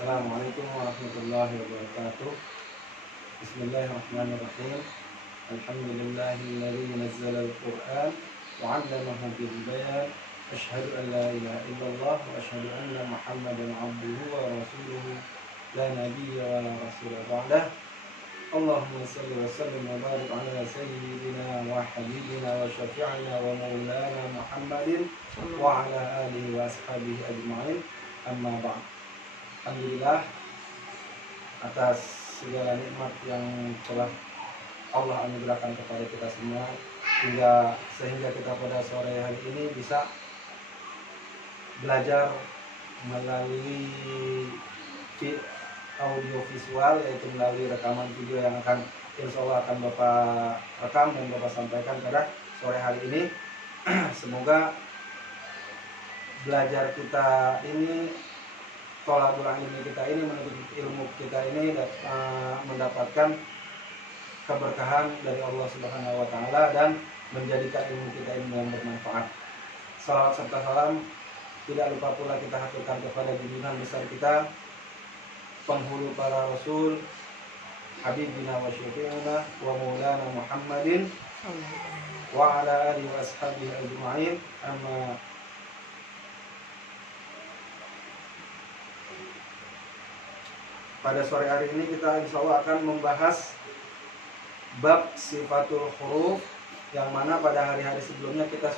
Assalamualaikum warahmatullahi wabarakatuh. Bismillahirrahmanirrahim. Alhamdulillahilladzi nazzala al-Qur'an wa 'allamahu bil bayan. Asyhadu an la ilaha illallah wa asyhadu anna Muhammadan 'abduhu wa rasuluhu la nabiyya wa la rasula ba'dah. Allahumma shalli wa sallim wa barik ala sayyidina wa habibina wa syafi'ina wa maulana Muhammadin wa ala alihi wa ashabihi ajma'in. Amma ba'd. Alhamdulillah atas segala nikmat yang telah Allah anugerahkan kepada kita semua sehingga kita pada sore hari ini bisa belajar melalui audio visual, yaitu melalui rekaman video yang insya Allah akan Bapak rekam dan Bapak sampaikan pada sore hari ini. Semoga belajar kita ini, tolabul ilmi kita ini, menuntut ilmu kita ini mendapatkan keberkahan dari Allah Subhanahu wa taala dan menjadikan ilmu kita ini yang bermanfaat. Salawat serta salam tidak lupa pula kita haturkan kepada junjungan besar kita, penghulu para rasul, habibina wa syafi'ina wa maulana Muhammadin wa ala alihi wa ashabihi ajma'in. Amma pada sore hari ini kita insya Allah akan membahas bab sifatul huruf, yang mana pada hari-hari sebelumnya kita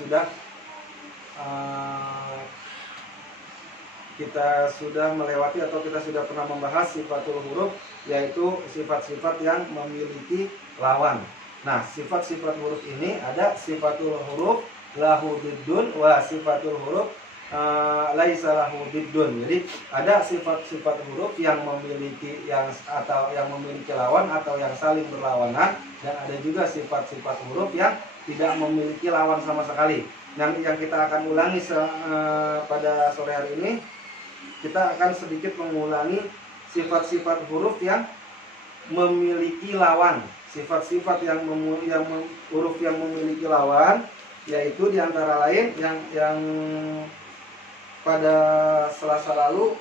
sudah melewati atau kita sudah pernah membahas sifatul huruf, yaitu sifat-sifat yang memiliki lawan. Nah, sifat-sifat huruf ini ada sifatul huruf lahu diddun wa sifatul huruf laisa lahu diddun. Jadi ada sifat-sifat huruf yang memiliki lawan atau yang saling berlawanan, dan ada juga sifat-sifat huruf yang tidak memiliki lawan sama sekali. Nanti yang kita akan ulangi pada sore hari ini, kita akan sedikit mengulangi sifat-sifat huruf yang memiliki lawan. Sifat-sifat huruf yang memiliki lawan, yaitu diantara lain yang pada Selasa lalu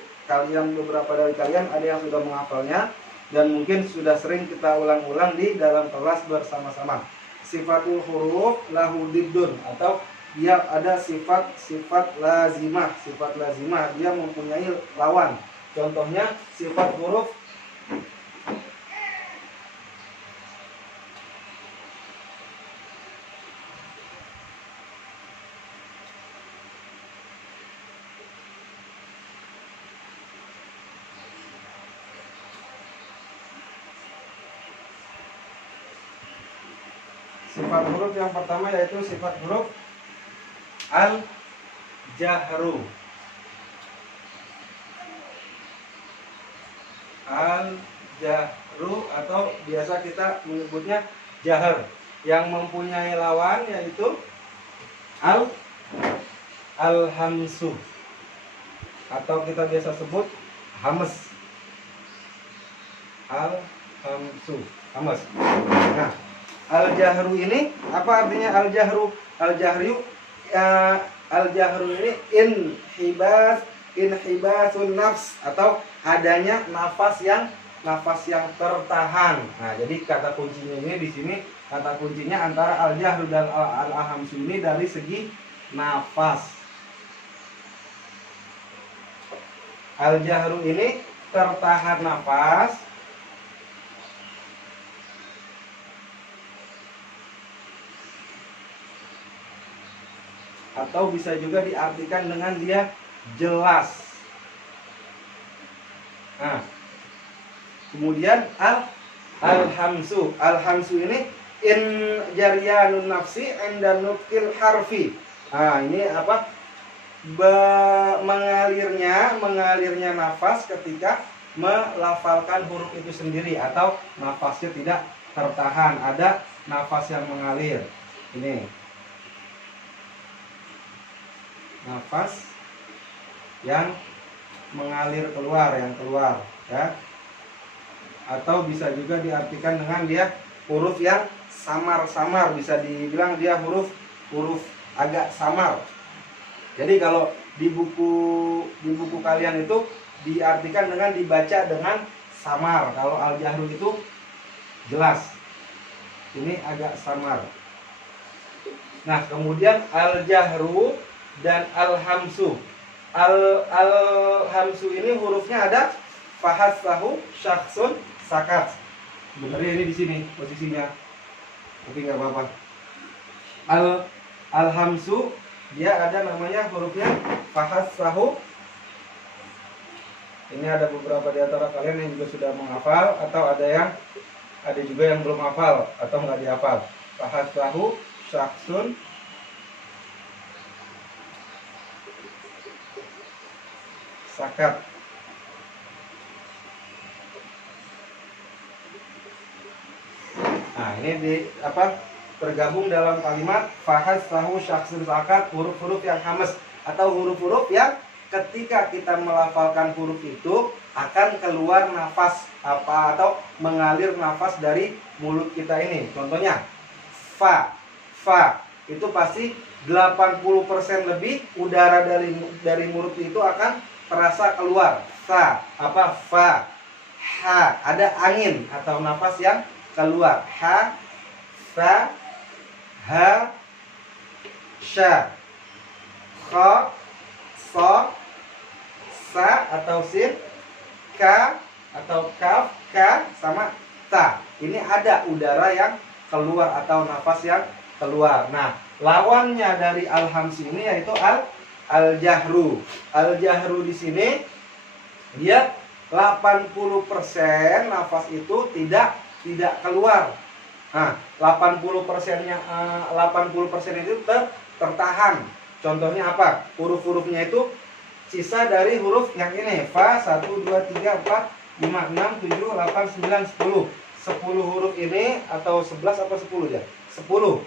beberapa dari kalian ada yang sudah menghafalnya dan mungkin sudah sering kita ulang-ulang di dalam kelas bersama-sama. Sifatul huruf lahu diddun, atau dia ada sifat lazimah. Sifat lazimah dia mempunyai lawan. Contohnya sifat huruf yang pertama, yaitu sifat huruf al-jahru. Al-jahru atau biasa kita menyebutnya jahar, yang mempunyai lawan yaitu al-hamsu, atau kita biasa sebut hamas. Al-hamsu, hamas. Nah, al-jahru ini apa artinya? Al-jahru ini inhibasun nafs, atau adanya nafas yang tertahan. Nah, jadi kata kuncinya ini di sini, kata kuncinya antara al-jahru dan al-hamsu ini dari segi nafas. Al-jahru ini tertahan nafas, atau bisa juga diartikan dengan dia jelas. Nah, kemudian al-hamsu ini in jaryanun nafsi inda nutqil harfi. Nah, ini apa? Mengalirnya nafas ketika melafalkan huruf itu sendiri, atau nafasnya tidak tertahan, ada nafas yang mengalir. Ini nafas yang mengalir keluar, ya. Atau bisa juga diartikan dengan dia huruf yang samar-samar, bisa dibilang dia huruf agak samar. Jadi kalau di buku kalian itu diartikan dengan dibaca dengan samar. Kalau al-jahru itu jelas. Ini agak samar. Nah, kemudian al-jahru dan al-hamsu. Al-hamsu ini hurufnya ada fahassahu syakhsun sakat. Sebenarnya ini di sini posisinya. Tapi nggak apa-apa. Al-hamsu dia ada namanya hurufnya fahassahu. Ini ada beberapa di antara kalian yang juga sudah menghafal, atau ada juga yang belum hafal atau nggak dihafal. Fahassahu syakhsun sakat. Nah, ini tergabung dalam kalimat fahassahu syakhsun sakat, huruf-huruf yang hamas atau huruf-huruf yang ketika kita melafalkan huruf itu akan keluar nafas atau mengalir nafas dari mulut kita ini. Contohnya fa itu pasti 80% lebih udara dari mulut itu akan terasa keluar. Fa, ha, ada angin atau nafas yang keluar. Ha, fa, ha, sya, kha, so, sa atau sin, ka atau kaf, ka sama ta. Ini ada udara yang keluar atau nafas yang keluar. Nah, lawannya dari al-hamsi ini yaitu al-jahru. Al-jahru di sini dia 80% nafas itu tidak keluar. Nah, 80%-nya 80% itu tertahan. Contohnya apa? Huruf-hurufnya itu sisa dari huruf yang ini. Fa 1 2 3 4 5 6 7 8 9 10. 10 huruf ini atau 11 apa 10 ya? 10. 1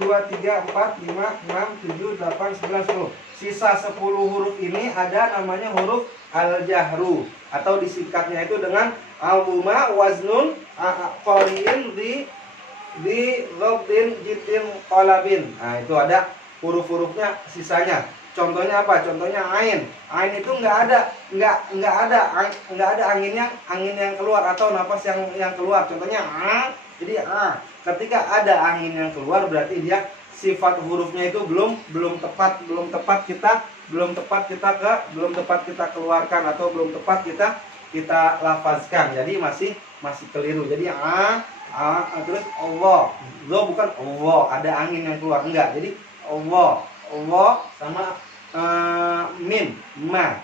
2 3 4 5 6 7 8 9 10. Sisa 10 huruf ini ada namanya huruf al-jahru atau disingkatnya itu dengan al-huma waznun qari'in di ghabdin jiddin qalabin. Nah, itu ada huruf-hurufnya sisanya. Contohnya apa? Contohnya ain. Ain itu nggak ada angin yang keluar atau nafas yang keluar. Contohnya a. Jadi a. Ketika ada angin yang keluar berarti dia sifat hurufnya itu belum tepat kita keluarkan atau belum tepat kita lafazkan. Jadi masih keliru. Jadi a terus Allah. Lo bukan Allah, ada angin yang keluar. Enggak. Jadi Allah sama mim, ma,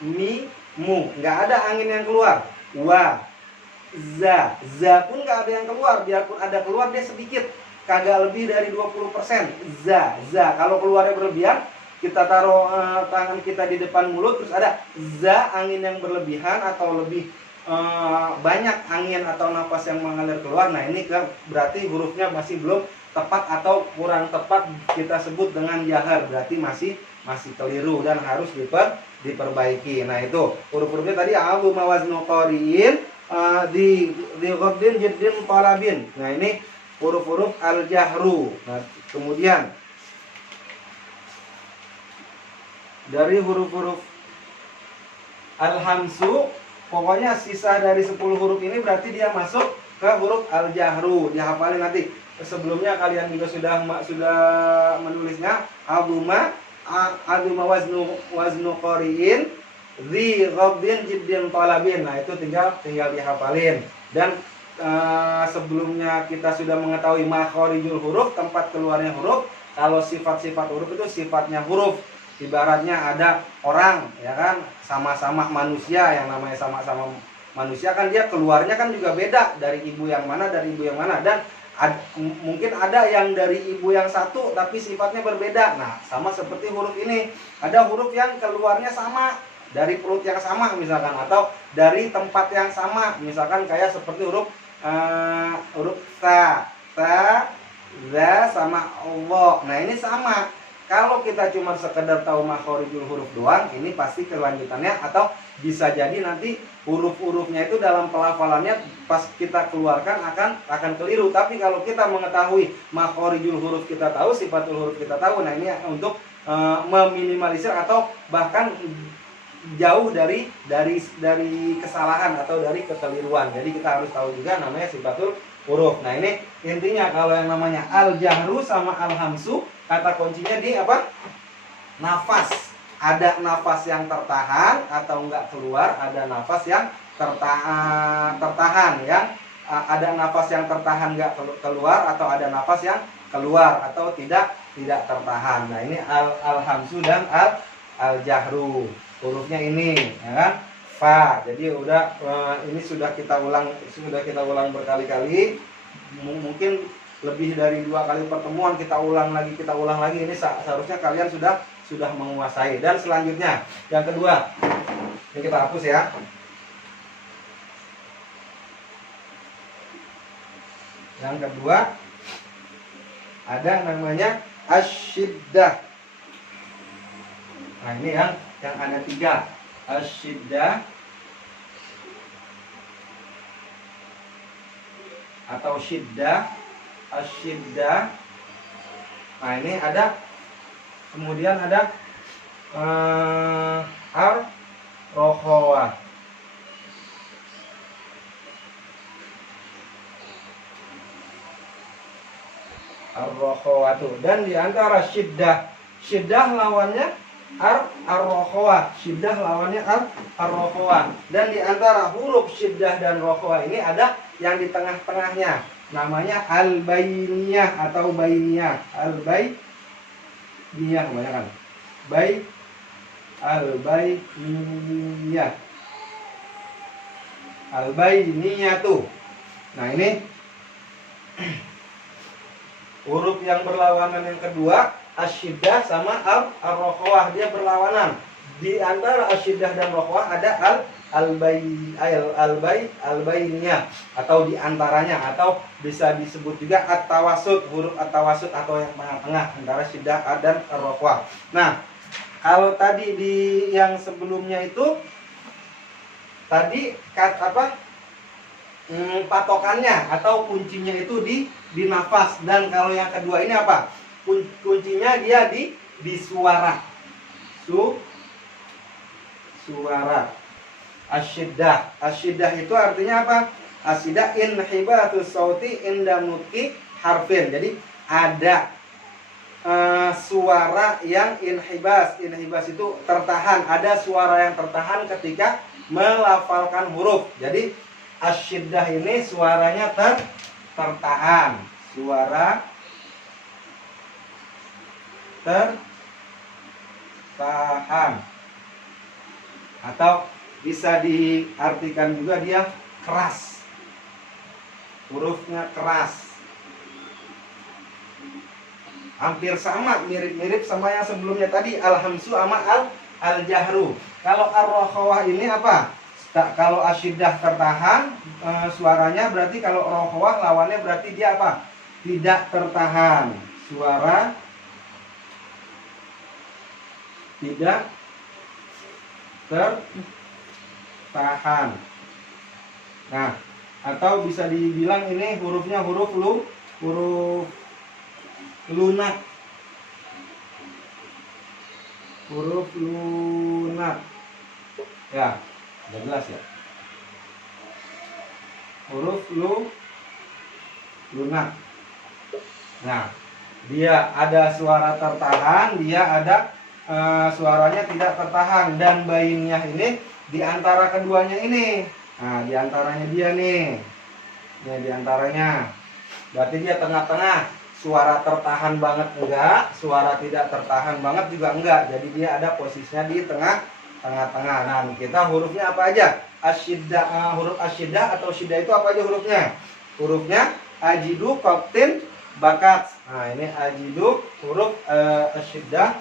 mi, mu. Nggak ada angin yang keluar. Wa, za pun nggak ada yang keluar. Biarpun ada keluar dia sedikit, kagak lebih dari 20%. Za. Kalau keluarnya berlebihan, kita taruh tangan kita di depan mulut terus ada za, angin yang berlebihan atau lebih banyak angin atau nafas yang mengalir keluar. Nah, ini berarti hurufnya masih belum tepat atau kurang tepat, kita sebut dengan jahar, berarti masih keliru dan harus diperbaiki. Nah, itu huruf-hurufnya tadi abu mawaznu qari'in di ghabdin jiddin qalabin. Nah, ini huruf-huruf al-jahru. Nah, kemudian dari huruf-huruf al-hamsu, pokoknya sisa dari 10 huruf ini berarti dia masuk ke huruf al-jahru. Dihafalin nanti. Sebelumnya kalian juga sudah menulisnya aduma waznu qari'in dzi ghabdin jiddin talabin. Nah, itu tinggal dihafalin. Dan sebelumnya kita sudah mengetahui makharijul huruf, tempat keluarnya huruf. Kalau sifat-sifat huruf itu sifatnya huruf. Ibaratnya ada orang, ya kan, sama-sama manusia, yang namanya sama-sama manusia kan dia keluarnya kan juga beda dari ibu yang mana dan mungkin ada yang dari ibu yang satu tapi sifatnya berbeda. Nah, sama seperti huruf ini, ada huruf yang keluarnya sama dari perut yang sama misalkan, atau dari tempat yang sama, misalkan kayak seperti huruf ta, za sama Allah. Nah, ini sama. Kalau kita cuma sekedar tahu makharijul huruf doang, ini pasti kelanjutannya atau bisa jadi nanti huruf-hurufnya itu dalam pelafalannya pas kita keluarkan akan keliru. Tapi kalau kita mengetahui makharijul huruf kita tahu, sifatul huruf kita tahu, nah ini untuk meminimalisir atau bahkan jauh dari kesalahan atau dari kekeliruan. Jadi kita harus tahu juga namanya sifatul huruf. Nah, ini intinya kalau yang namanya al-jahru sama al-hamsu, kata kuncinya di apa? Nafas. Ada nafas yang tertahan atau enggak keluar, ada nafas yang tertahan yang ada nafas yang tertahan enggak keluar, atau ada nafas yang keluar atau tidak tertahan. Nah, ini al-hamsu dan al-jahru. Hurufnya ini, ya kan? Fa. Jadi udah ini sudah kita ulang berkali-kali. Mungkin lebih dari 2 kali pertemuan kita ulang lagi. Ini seharusnya kalian sudah menguasai. Dan selanjutnya yang kedua, ini kita hapus ya. Yang kedua ada namanya asyiddah. Nah, ini yang ada 3. Asyiddah atau syiddah, asyiddah. Nah, ini ada, kemudian ada ar-rokhawah. Ar-rokhawatu. Dan diantara syiddah lawannya ar-rokhawah. Syiddah lawannya ar-rokhawah. Dan diantara huruf syiddah dan rokhawah ini ada yang di tengah-tengahnya, namanya al-bainiyah atau bainiyah. Al-bainiyah kebanyakan. Al-bainiyah. Al-bainiyah tuh. Nah, ini huruf yang berlawanan yang kedua, asyiddah sama ar-rokhawah, dia berlawanan. Di antara asyiddah dan rokhawah ada al-bainiyah atau di antaranya, atau bisa disebut juga at-tawassut, huruf at-tawassut atau yang tengah-tengah antara syiddah dan ar-rokhawah. Nah, kalau tadi di yang sebelumnya itu tadi patokannya atau kuncinya itu di nafas, dan kalau yang kedua ini apa? Kuncinya dia di suara. Suara. Asyiddah itu artinya apa? Asyiddah inhibatus sauti inda nutqi harfin. Jadi ada suara yang inhibas itu tertahan, ada suara yang tertahan ketika melafalkan huruf. Jadi asyiddah ini suaranya tertahan, suara tertahan, atau bisa diartikan juga dia keras, hurufnya keras. Hampir sama, mirip-mirip sama yang sebelumnya tadi, al-hamsu sama al-jahru. Kalau ar-rokhawah ini apa? Kalau asyiddah tertahan suaranya, berarti kalau rokhawah lawannya berarti dia apa? Tidak tertahan, suara tidak tertahan. Nah, atau bisa dibilang ini hurufnya huruf lunak. Huruf lunak. Ya, udah jelas ya. Huruf lunak. Nah, dia ada suara tertahan, dia ada suaranya tidak tertahan, dan bainiyah ini di antara keduanya ini. Nah, di antaranya dia nih. Ini di antaranya. Berarti dia tengah-tengah. Suara tertahan banget enggak, suara tidak tertahan banget juga enggak. Jadi dia ada posisinya di tengah-tengah. Nah, kita hurufnya apa aja? Asyiddah, huruf asyiddah atau syiddah itu apa aja hurufnya? Hurufnya ajidu, koptin, bakat. Nah, ini ajidu, huruf asyiddah.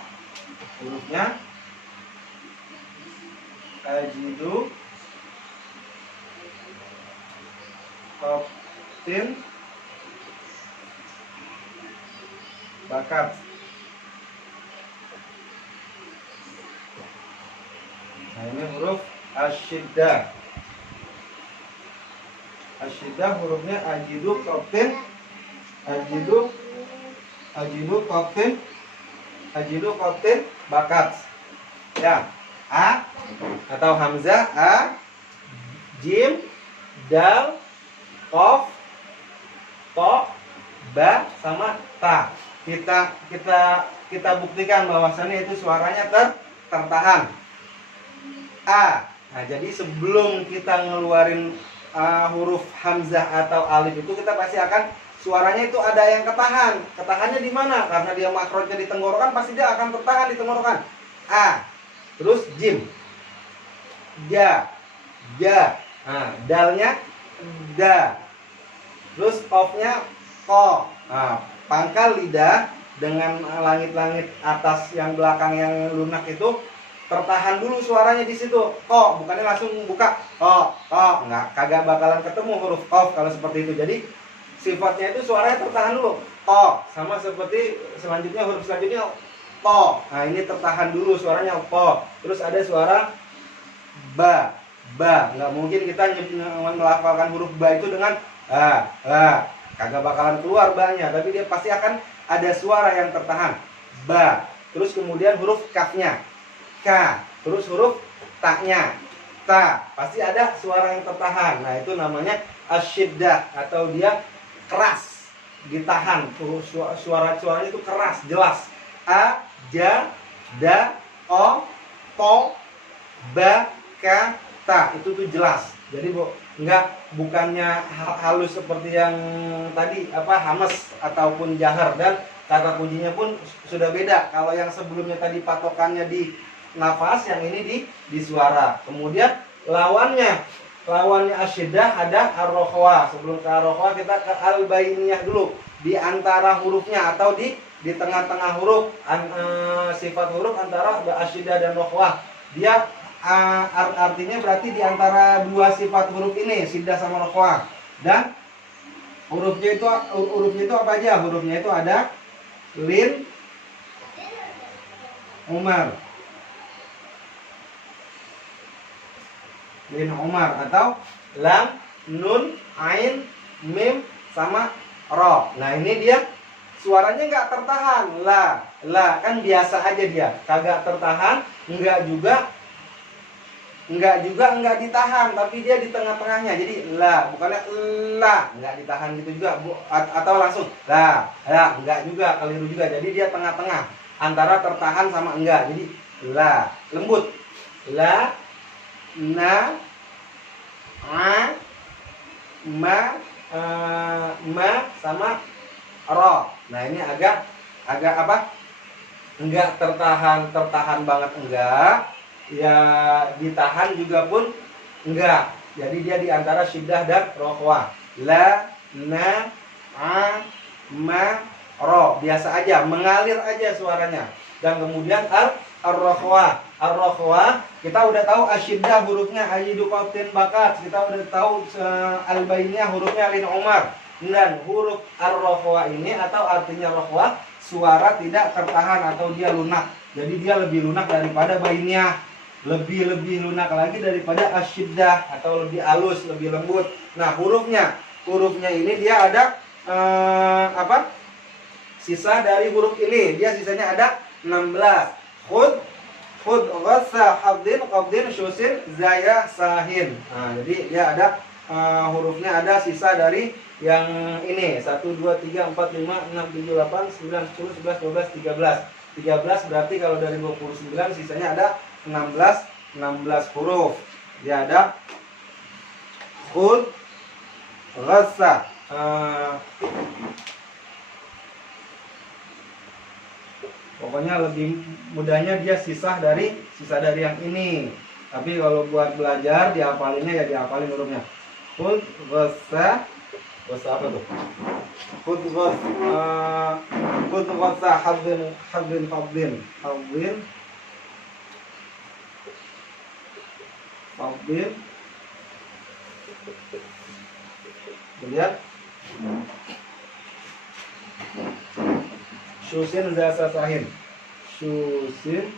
Hurufnya ajidu, koptin, bakat. Nah, ini huruf asyiddah. Asyiddah hurufnya ajidu, koptin, ajidu, koptin, bakat. Ya, atau hamzah, a, jim, dal, qaf, to, ba, sama ta. Kita buktikan bahwasannya itu suaranya tertahan. A. Nah, jadi sebelum kita ngeluarin huruf hamzah atau alif itu, kita pasti akan suaranya itu ada yang ketahan. Ketahannya di mana? Karena dia makrojnya di tenggorokan, pasti dia akan tertahan di tenggorokan. A. Terus jim, ja, ja. Nah, dalnya da. Terus qafnya ko. Nah, pangkal lidah dengan langit-langit atas yang belakang yang lunak itu tertahan dulu suaranya di situ. Ko, bukannya langsung buka. Ko, enggak, kagak bakalan ketemu huruf qaf kalau seperti itu. Jadi sifatnya itu suaranya tertahan dulu. Ko, sama seperti selanjutnya huruf selanjutnya to. Nah, ini tertahan dulu suaranya po. Terus ada suara ba. Ba, nggak mungkin kita melafalkan huruf ba itu dengan kagak bakalan keluar ba-nya, tapi dia pasti akan ada suara yang tertahan. Ba. Terus kemudian huruf kafnya, ka. Terus huruf ta-nya, ta. Pasti ada suara yang tertahan. Nah, itu namanya asyiddah, atau dia keras, ditahan. Suaranya itu keras, jelas. A, ja, da, o, to, ba, ka, ta. Itu tuh jelas. Jadi bukannya halus seperti yang tadi hamas ataupun jahar, dan kata kuncinya pun sudah beda. Kalau yang sebelumnya tadi patokannya di nafas, yang ini di suara. Kemudian lawannya asyiddah ada ar-rokhwa. Sebelum ke ar-rokhwa kita ke al-bainiyah dulu. Di antara hurufnya atau di tengah-tengah huruf, sifat huruf antara asyiddah dan rokhwa. Dia artinya berarti di antara dua sifat huruf ini, syiddah sama rokhwa. Dan hurufnya itu apa aja? Hurufnya itu ada lin, umar, atau lam, nun, ain, mim, sama ro. Nah, ini dia suaranya nggak tertahan. La kan biasa aja dia, kagak tertahan, nggak nggak ditahan, tapi dia di tengah-tengahnya. Jadi la, bukannya la, nggak ditahan gitu juga, atau langsung la, nggak juga, keliru juga. Jadi dia tengah-tengah antara tertahan sama enggak. Jadi la, lembut. La, na, a, ma, sama ro. Nah, ini agak enggak tertahan banget, enggak. Ya ditahan juga pun enggak. Jadi dia di antara syiddah dan rokhwa. La, na, a, ma, ro. Biasa aja, mengalir aja suaranya. Dan kemudian ar-rokhwa. Ar-rokhwa kita udah tahu asyiddah hurufnya ayidu, qaftin, bakat. Kita udah tahu al-bainiyah hurufnya lin, umar. Dan huruf ar-rokhwa ini, atau artinya rokhwa, suara tidak tertahan atau dia lunak. Jadi dia lebih lunak daripada bainiyah. Lebih lunak lagi daripada asyiddah, atau lebih halus, lebih lembut. Nah, hurufnya ini dia ada sisa dari huruf ini. Dia sisanya ada 16. Khud, ghassa, haddin, qabdin, syusin, zaya, sahin. Nah, jadi dia ada hurufnya ada sisa dari yang ini. 1, 2, 3, 4, 5, 6, 7, 8, 9, 10, 11, 12, 13. 13 berarti kalau dari 29 sisanya ada 16 huruf. Dia ada khud, ghassa. Pokoknya lebih mudahnya dia sisa dari yang ini. Tapi kalau buat belajar dihafalinnya ya dihafalin hurufnya. Khud, ghassa. Ghassa apa tuh? Khud, ghassa, haddin, qabdin. Qabdin. Kemudian syusin, zasa, sahin. Syusin,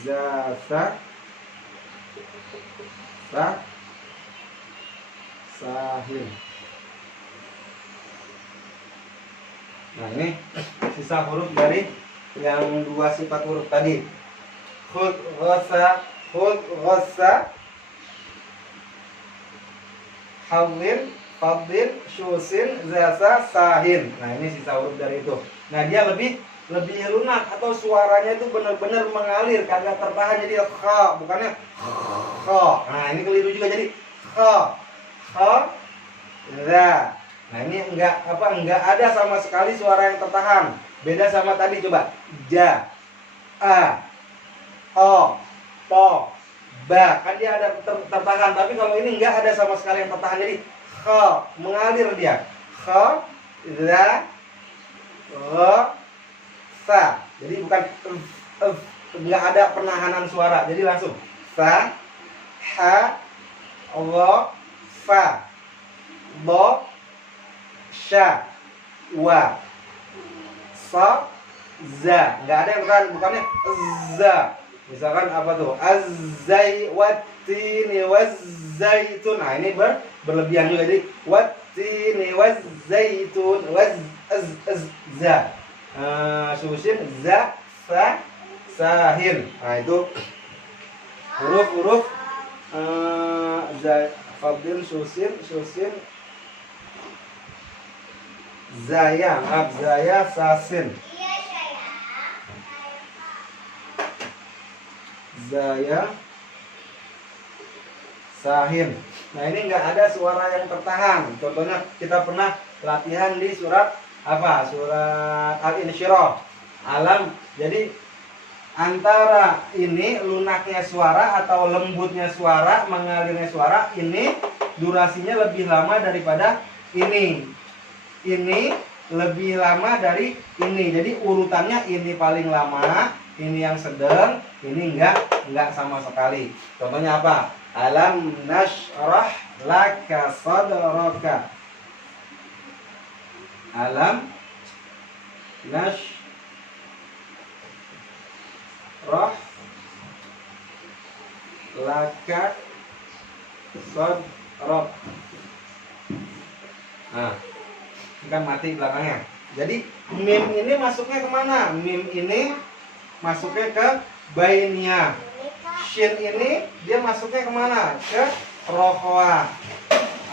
zasa, sahin. Nah, ini sisa huruf dari yang dua sifat huruf tadi. Khud ghassa, hawlin, fadlin, syusin, zasa, sahin. Nah ini sisa huruf dari itu. Nah dia lebih lunak atau suaranya itu benar-benar mengalir, kagak tertahan, jadi kha, bukannya kha. Nah ini keliru juga, jadi kha, za. Nah ini enggak ada sama sekali suara yang tertahan. Beda sama tadi, coba ja, a, o, po, ba, kan dia ada tertahan. Tapi kalau ini enggak ada sama sekali yang tertahan, jadi kha, mengalir dia. Kha, za, gha, sa. Jadi bukan enggak ada penahanan suara. Jadi langsung sa, ha, wa, fa, do, sya, wa, sa, za. Enggak ada yang tertahan, bukannya za. Misalkan apa tuh? Az-zai wat-tini waz-zaitun. Nah, ini berlebihan juga, jadi wat-tini waz-zaitun za. Susin, za, sa, sahin. Nah, itu huruf-huruf za, fadil, susin, zaya, abzaya, sasin. Zaya, sahin. Nah ini nggak ada suara yang tertahan. Contohnya kita pernah latihan di surat apa? Surat Al-Insyirah. Alam. Jadi antara ini lunaknya suara atau lembutnya suara, mengalirnya suara, ini durasinya lebih lama daripada ini. Ini lebih lama dari ini. Jadi urutannya ini paling lama, ini yang sedang, ini enggak sama sekali. Contohnya apa? Alam nashrah laka sadraka. Alam nashrah laka sadrak. Nah, ini kan mati belakangnya. Jadi mim ini masuknya kemana? Mim ini masuknya ke bainnya. Shin ini dia masuknya kemana? Ke rokhwa.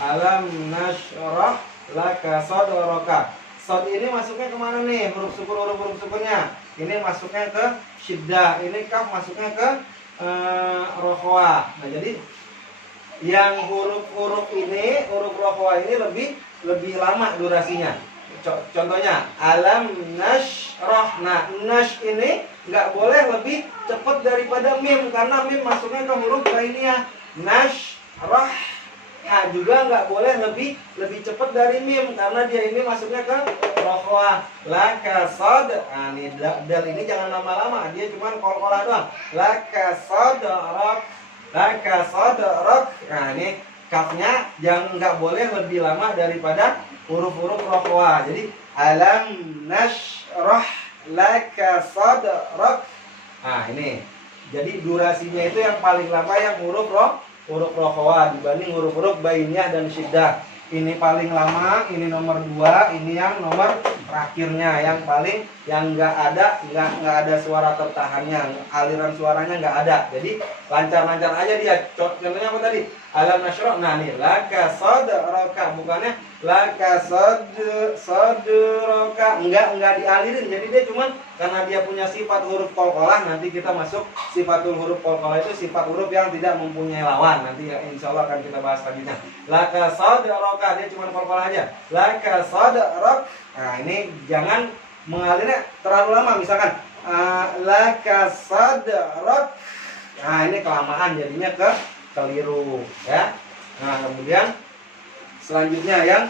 Alam nashrah laka sadraka. Sod ini masuknya kemana nih? Huruf sukunnya. Ini masuknya ke syiddah. Ini kaf masuknya ke rokhwa. Nah jadi yang huruf ini, huruf rokhwa ini lebih lama durasinya. Contohnya alam nashrah. Nah nash ini nggak boleh lebih cepat daripada mim, karena mim masuknya ke huruf lainnya. Nashrah ha juga nggak boleh lebih cepat dari mim, karena dia ini masuknya ke rokhwah. Laka sad. Nah ini dal ini jangan lama-lama, dia cuma kol-kolah doang. Laka sadrak, laka sadrak. Nah ini kafnya jangan, nggak boleh lebih lama daripada huruf-huruf rokhwah. Jadi alam nashrah laka sadrak. Nah ini jadi durasinya itu yang paling lama yang huruf rokhwah dibanding huruf-huruf bainiyah dan syiddah. Ini paling lama, ini nomor 2, ini yang nomor terakhirnya, yang paling yang nggak ada suara tertahannya, aliran suaranya nggak ada. Jadi lancar-lancar aja dia. Contohnya apa tadi? Alam nashrah. Nah nih laka sadraka, bukannya laka sadraka, enggak dialirin. Jadi dia cuman karena dia punya sifat huruf qalqalah. Nanti kita masuk sifatul huruf qalqalah, itu sifat huruf yang tidak mempunyai lawan. Nanti ya insyaallah akan kita bahas selanjutnya. Laka sadraka, dia cuma qalqalah aja. Laka sadrak. Nah ini jangan mengalirnya terlalu lama. Misalkan laka sadrak. Nah ini kelamaan, jadinya keliru ya. Nah kemudian selanjutnya yang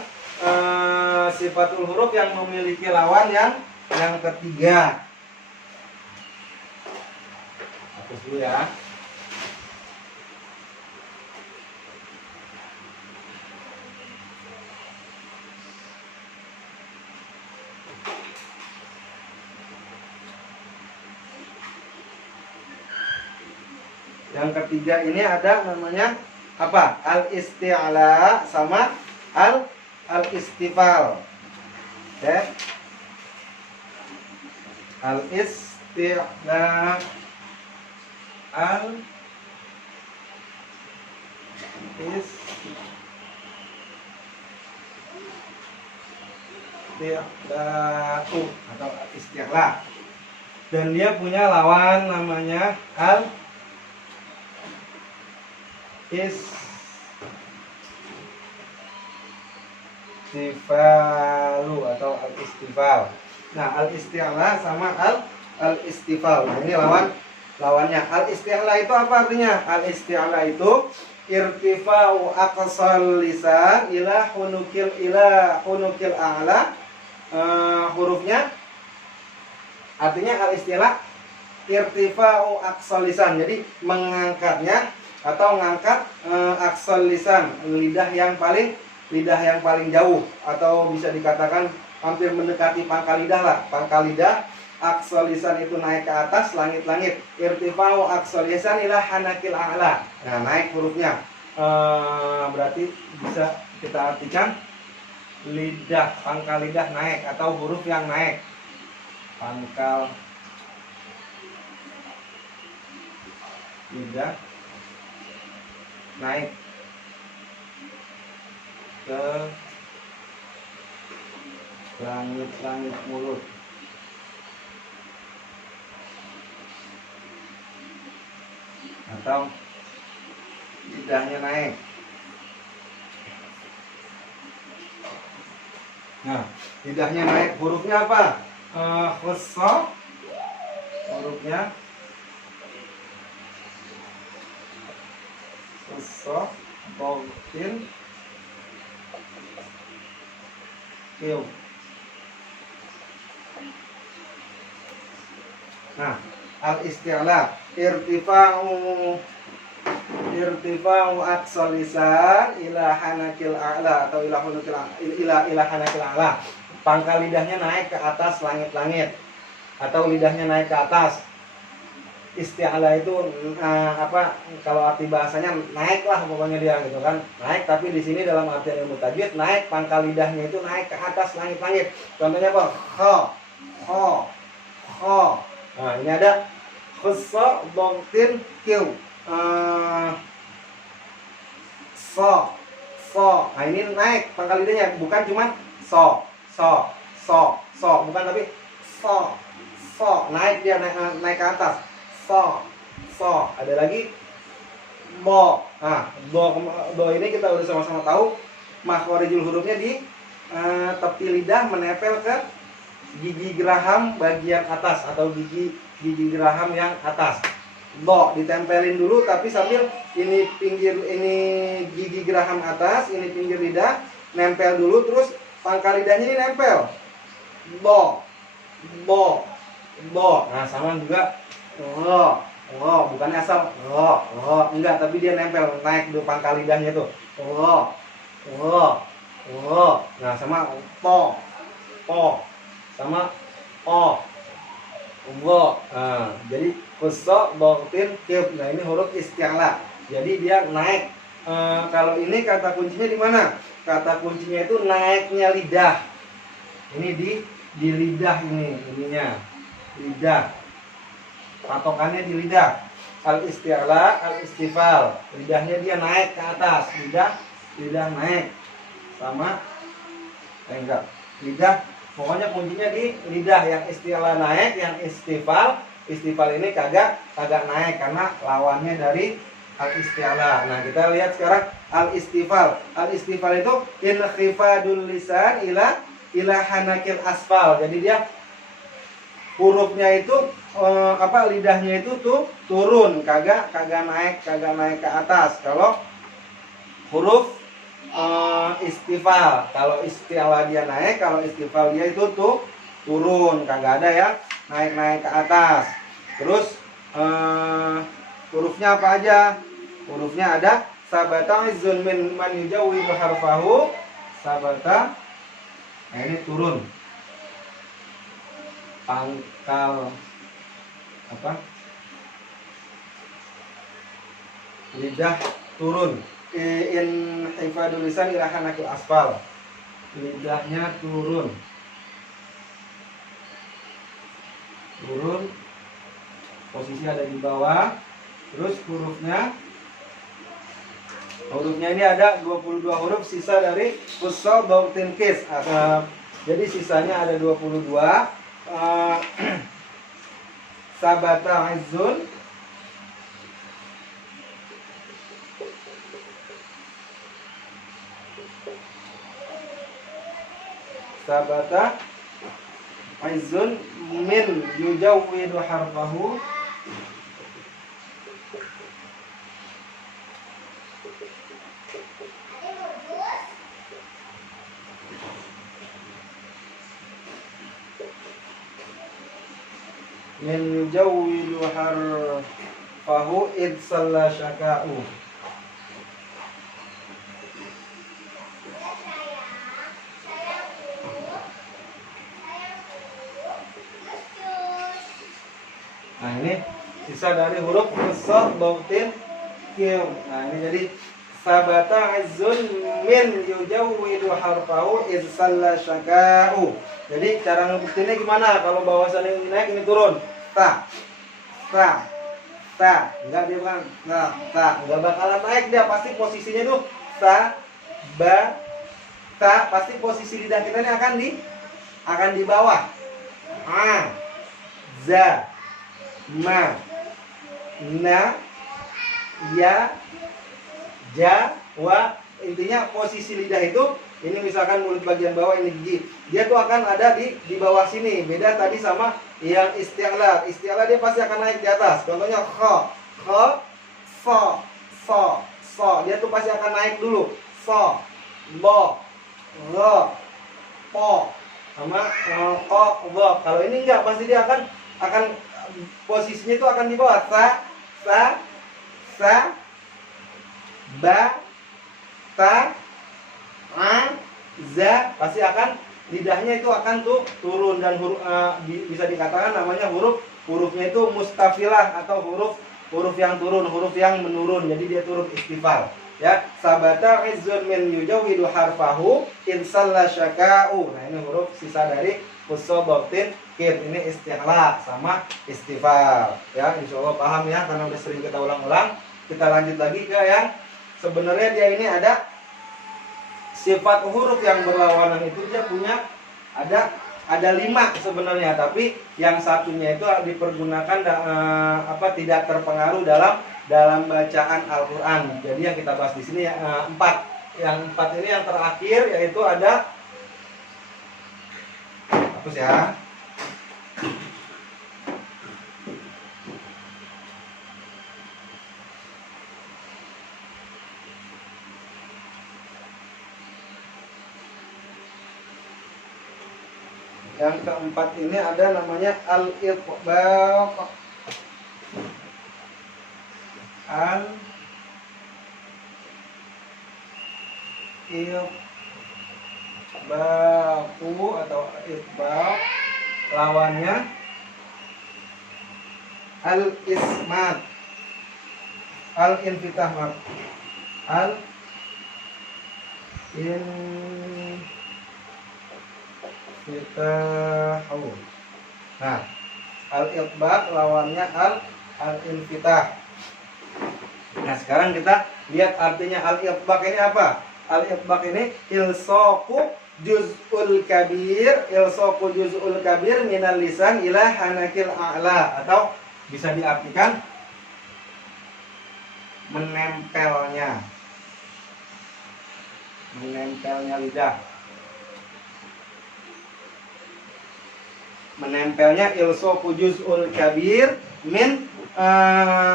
sifatul huruf yang memiliki lawan yang ketiga. Hapus dulu ya. Yang ketiga ini ada namanya apa? Al-isti'la sama al-istifal. Oke. Al-is isti'la, al isti'la'u atau isti'la. Dan dia punya lawan namanya al istifalu atau al istifal. Nah, al isti'la sama al istifal. Nah, ini lawannya. Al isti'la itu apa artinya? Al isti'la itu irtifa'u aqsal lisan ila hunukil a'la. Hurufnya artinya al isti'la irtifa'u aqsal lisan. Jadi mengangkatnya atau mengangkat aqsal lisan, lidah yang paling jauh, atau bisa dikatakan hampir mendekati pangkal lidah lah. Pangkal lidah, aqsal lisan itu naik ke atas langit-langit. Irtifa'u aqsal lisan ila hanakil a'la. Nah, naik hurufnya. Berarti bisa kita artikan lidah, pangkal lidah naik atau huruf yang naik. Pangkal lidah naik ke langit-langit mulut. Atau lidahnya naik. Nah, lidahnya naik, hurufnya apa? Khusso, hurufnya khusso, bautin, kiu. Nah, al isti'la irtifa'u aqsal lisan ila hanakil a'la atau ila hanakil a'la. Pangkal lidahnya naik ke atas langit-langit atau lidahnya naik ke atas. Isti'la itu kalau arti bahasanya naik lah pokoknya dia gitu kan. Naik, tapi di sini dalam artian ilmu tajwid naik, pangkal lidahnya itu naik ke atas langit-langit. Contohnya apa? Kho. Nah, ini ada khusso, bautin, kiu. So. Nah, ini naik pangkal lidahnya, bukan cuma so, bukan, tapi so. Naik, dia naik ke atas. So. Ada lagi bo. Nah, do ini kita udah sama-sama tahu makhorijul hurufnya di tepi lidah menempel ke gigi geraham bagian atas atau gigi geraham yang atas. Do ditempelin dulu, tapi sambil ini gigi geraham atas, ini pinggir lidah nempel dulu, terus pangkal lidahnya ini nempel. Bo. Nah, sama juga lo, bukannya asal lo, enggak, tapi dia nempel naik di pangkal lidahnya tuh. Lo. Nah, sama po. Sama o. Nah, jadi khusso, bautin, kiu. Nah, ini huruf isti'la. Jadi dia naik. Kalau ini kata kuncinya di mana? Kata kuncinya itu naiknya lidah. Ini di lidah ininya. Lidah. Patokannya di lidah. Al isti'la, al istifal. Lidahnya dia naik ke atas. Lidah naik. Sama enggak. Lidah, pokoknya kuncinya di lidah. Yang isti'la naik, yang istifal ini kagak naik karena lawannya dari al isti'la. Nah, kita lihat sekarang al istifal. Al istifal itu inkhifadul lisan ila hanakil asfal. Jadi dia hurufnya itu lidahnya itu tuh turun, kagak naik ke atas. Kalau huruf istifal, kalau isti'la dia naik, kalau istifal dia itu tuh turun, kagak ada ya naik ke atas. Terus hurufnya apa aja? Hurufnya ada sabata izzun min man yujawwi harfahu sabata. Nah, ini turun. Pangkal lidah turun. In hifadul lisan ila hanakil asfal. Lidahnya turun posisi ada di bawah. Terus hurufnya ini ada 22 huruf sisa dari futsal dautin kis. Jadi sisanya ada 22. Sabata izzun, sabata izzun min yujawwidu harfahu min yujawwidu harfahu id salla syaka'u. Nah ini sisa dari huruf qasad dautin qim. Nah ini jadi sabata izzun min yujawwidu harfahu id salla syaka'u. Jadi cara ngebuktinya gimana? Kalau bawasan ini naik, ini turun. Ta, enggak, dia bukan enggak bakalan naik, dia pasti posisinya tuh ta, ba, ta, pasti posisi lidah kita ini akan di bawah. Za, ma, na, ya, ja, wa. Intinya posisi lidah itu, ini misalkan mulut bagian bawah, ini gigi, dia tuh akan ada di bawah sini. Beda tadi sama yang isti'la. Isti'la dia pasti akan naik di atas. Contohnya kha, so, dia tuh pasti akan naik dulu. So, lo, ro, po, sama ko, lo. Kalau ini enggak, pasti dia akan posisinya itu akan di bawah. Sa, ba, ta, za, pasti akan lidahnya itu akan tuh turun. Dan bisa dikatakan namanya hurufnya itu mustafilah atau huruf yang turun, huruf yang menurun. Jadi dia turun istifal. Ya, sabata izzun min yujawwidu harfahu in salla syaka'u. Nah ini huruf sisa dari futsal dautin qim. Ini isti'la sama istifal. Ya, insyaallah paham ya, karena udah sering kita ulang-ulang. Kita lanjut lagi ke yang sebenarnya dia ini ada sifat huruf yang berlawanan. Itu dia punya ada 5 sebenarnya, tapi yang satunya itu dipergunakan tidak terpengaruh dalam bacaan Al-Qur'an. Jadi yang kita bahas di sini 4. Yang 4 ini yang terakhir, yaitu ada hapus ya. Yang keempat ini ada namanya al-itbaq. Al-itbaqu atau itbaq, lawannya al-ismat, al-infitah, al-infitahu. Nah, al-itbaq lawannya al-infitah. Nah, sekarang kita lihat artinya al-itbaq ini apa? Al-itbaq ini ilsaqu juz'ul kabir, minal lisan ila hanakil a'la, atau bisa diartikan menempelnya lidah. Menempelnya ilsaqu juz'ul kabir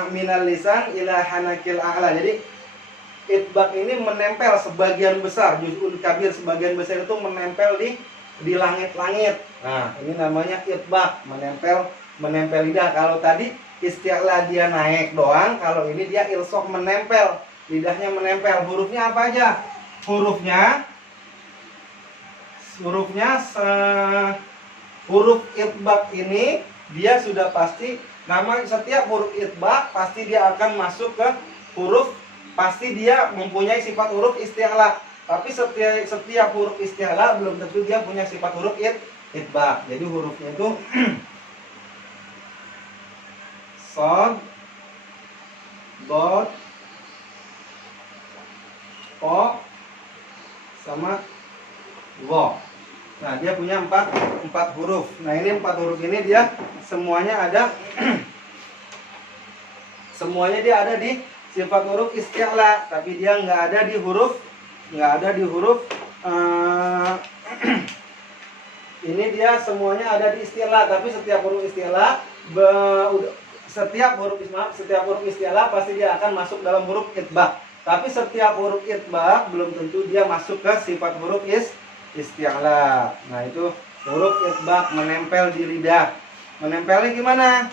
minal lisan ila hanakil a'la. Jadi itbaq ini menempel sebagian besar, juz'ul kabir sebagian besar itu menempel di langit-langit. Nah, ini namanya itbaq, menempel lidah. Kalau tadi isti'la dia naik doang, kalau ini dia ilsaq, menempel, lidahnya menempel. Hurufnya apa aja? Huruf itbaq ini dia sudah pasti, nama setiap huruf itbaq pasti dia akan masuk ke huruf, pasti dia mempunyai sifat huruf isti'la. Tapi setiap huruf isti'la belum tentu dia punya sifat huruf itbaq. Jadi hurufnya itu sod, dot, ko, sama wo. Nah, dia punya empat huruf. Nah, ini 4 huruf ini dia semuanya ada semuanya dia ada di sifat huruf isti'la, tapi dia nggak ada di huruf ini dia semuanya ada di isti'la, tapi setiap huruf isti'la setiap huruf isti'la pasti dia akan masuk dalam huruf itbaq. Tapi setiap huruf itbaq belum tentu dia masuk ke sifat huruf isti'la. Nah, itu huruf itbaq menempel di lidah. Menempelnya gimana?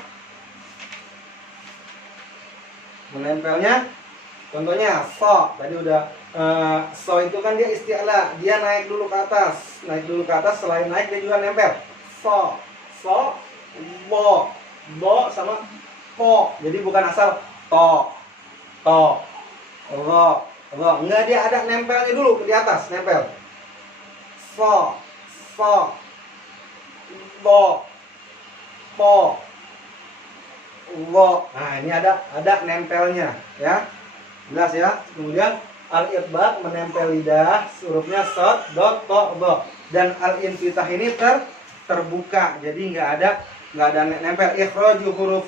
Menempelnya contohnya so, tadi udah so itu kan dia isti'la, dia naik dulu ke atas. Selain naik dia juga nempel. So, bo sama po. Jadi bukan asal to, lo. Enggak, dia ada nempelnya dulu di atas, nempel. So, bo, po, lo. Nah, ini ada nempelnya, ya. Jelas ya. Kemudian al-itbaq menempel lidah, hurufnya sod, dot, to, do. Dan al-infitah ini terbuka, jadi nggak ada nempel. Ikhraju huruf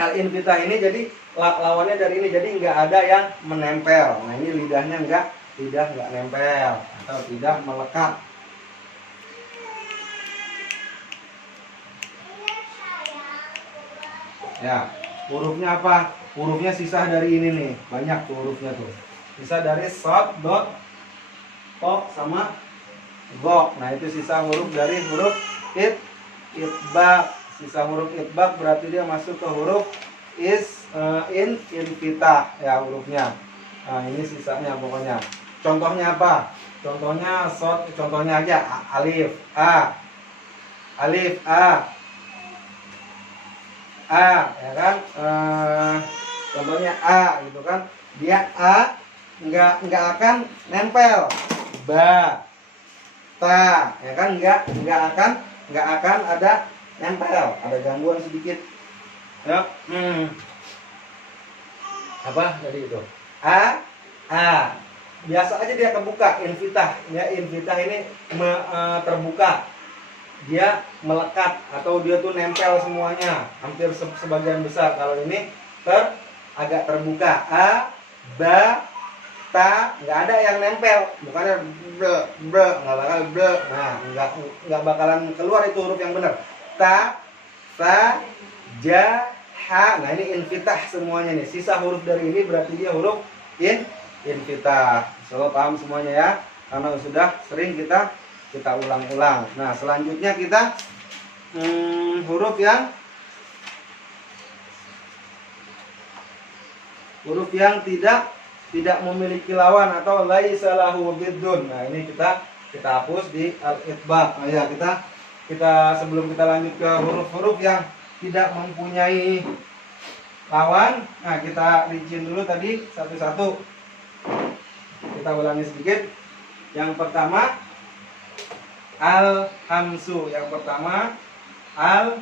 al-infitah ini jadi lawannya dari ini, jadi nggak ada yang menempel. Nah, ini lidahnya nggak nempel atau tidak melekat. Ya, hurufnya apa? Hurufnya sisa dari ini nih, banyak tuh hurufnya tuh. Sisa dari sod, dot, to, sama go. Nah, itu sisa huruf dari huruf itbaq. Sisa huruf itbaq berarti dia masuk ke huruf infitah ya hurufnya. Nah, ini sisanya pokoknya. Contohnya apa? Contohnya sod, contohnya aja alif a. Ya kan, contohnya a gitu kan, dia a nggak akan nempel. Ba, ta, ya kan, nggak akan ada nempel, ada gangguan sedikit. Ya, apa tadi itu? A biasa aja dia kebuka, infitah ya, infitah ini terbuka, dia melekat atau dia tuh nempel semuanya, hampir sebagian besar. Kalau ini agak terbuka. A, ba, ta, nggak ada yang nempel, bukannya nggak bakal nah nggak bakalan keluar itu huruf yang benar. Ta, sa, ja, ha. Nah, ini infitah semuanya nih. Sisa huruf dari ini berarti dia huruf infitah. So, paham semuanya ya, karena sudah sering kita ulang-ulang. Nah, selanjutnya kita huruf yang tidak memiliki lawan atau laisa lahu biddun. Nah, ini kita hapus di al-itbaq. Nah, ya, kita sebelum kita lanjut ke huruf-huruf yang tidak mempunyai lawan, nah kita rinciin dulu tadi satu-satu. Kita ulangi sedikit. Yang pertama al-hamsu. Yang pertama al-hamsu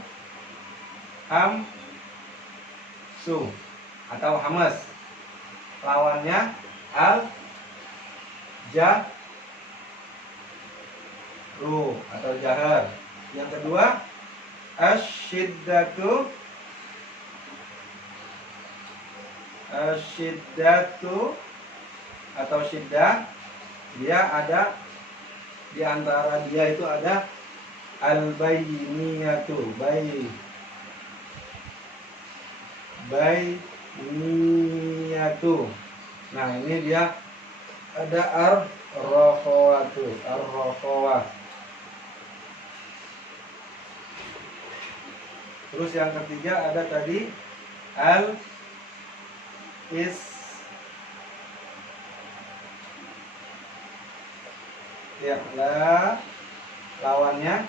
atau hamas. Lawannya al-jahru atau jahar. Yang kedua asyiddatu atau syiddah. Dia ada di antara dia itu ada al-bayyiniyatu, bayyiniyatu. Nah, ini dia ada ar-rakhawah. Terus yang ketiga ada tadi al-isti'la, lawannya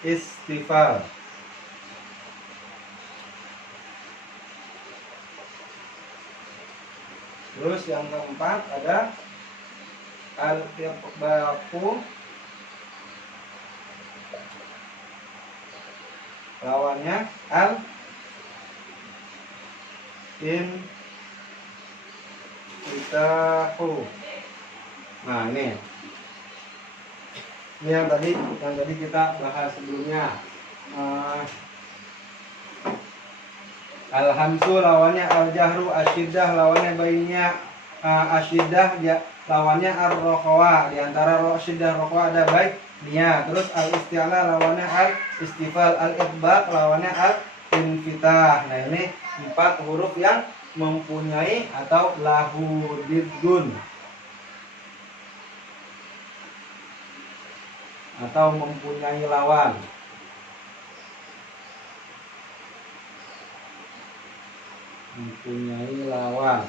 al-istifal. Terus yang keempat ada al-iqbaqu lawannya al infitahu. Nah, ini yang tadi kita bahas sebelumnya. Al-hamsu lawannya al-jahru, asyiddah lawannya bayinya asyiddah, lawannya ar-rokhwa. Di antara asyiddah rokhwa ada baik nia. Terus al-isti'la lawannya al-istifal, al-itbaq lawannya al-infitah. Nah, ini 4 huruf yang mempunyai atau lahu diddun atau mempunyai lawan. Mempunyai lawan.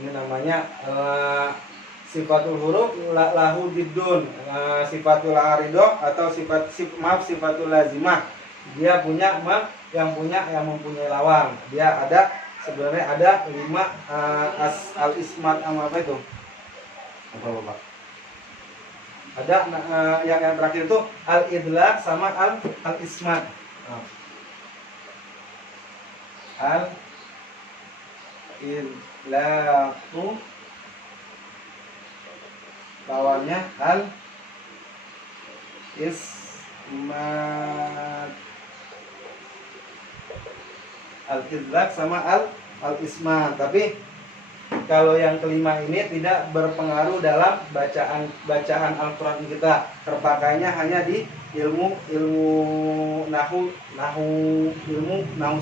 Ini namanya sifatul huruf lahu diddun, sifatul aridoh atau sifatul lazimah. Dia punya yang mempunyai lawan. Dia sebenarnya ada 5 al-ismat sama apa itu? Apa Bapak? Ada yang terakhir itu al-idlaq sama al-ismat. Al-idlaqu lawannya al-ismat. Al-idlaq sama al-ismat. Tapi kalau yang kelima ini tidak berpengaruh dalam bacaan Al-Qur'an kita. Terpakainya hanya di ilmu nahu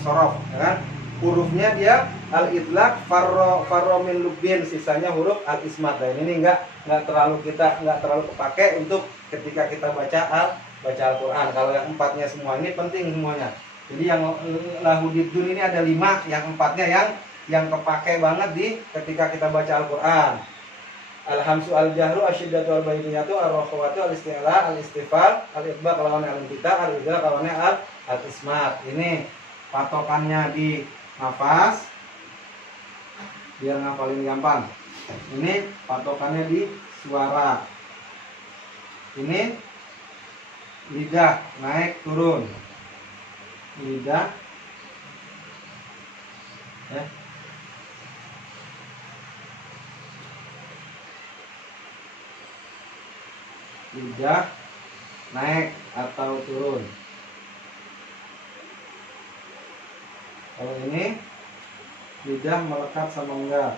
shorof, ya kan? Hurufnya dia al-idlaq farro min lubin, sisanya huruf al-ismat. Dan ini enggak terlalu kepake untuk ketika kita baca Al-Qur'an. Kalau yang 4-nya semua ini penting semuanya. Jadi yang lahu diddun ini ada 5, yang 4-nya yang kepake banget ketika kita baca Al-Qur'an. Al-hamsu al-jahru, asyiddatu al-bainiyatu, ar-rokhwatu, al-isti'la, al-istifal, al-itbaq lawannya al-infitah, al-idlaq lawannya al-ismat. Ini patokannya di nafas biar ngafalin gampang. Ini patokannya di suara. Ini lidah naik turun. Lidah lidah naik atau turun. Kalau ini lidah melekat sama enggak.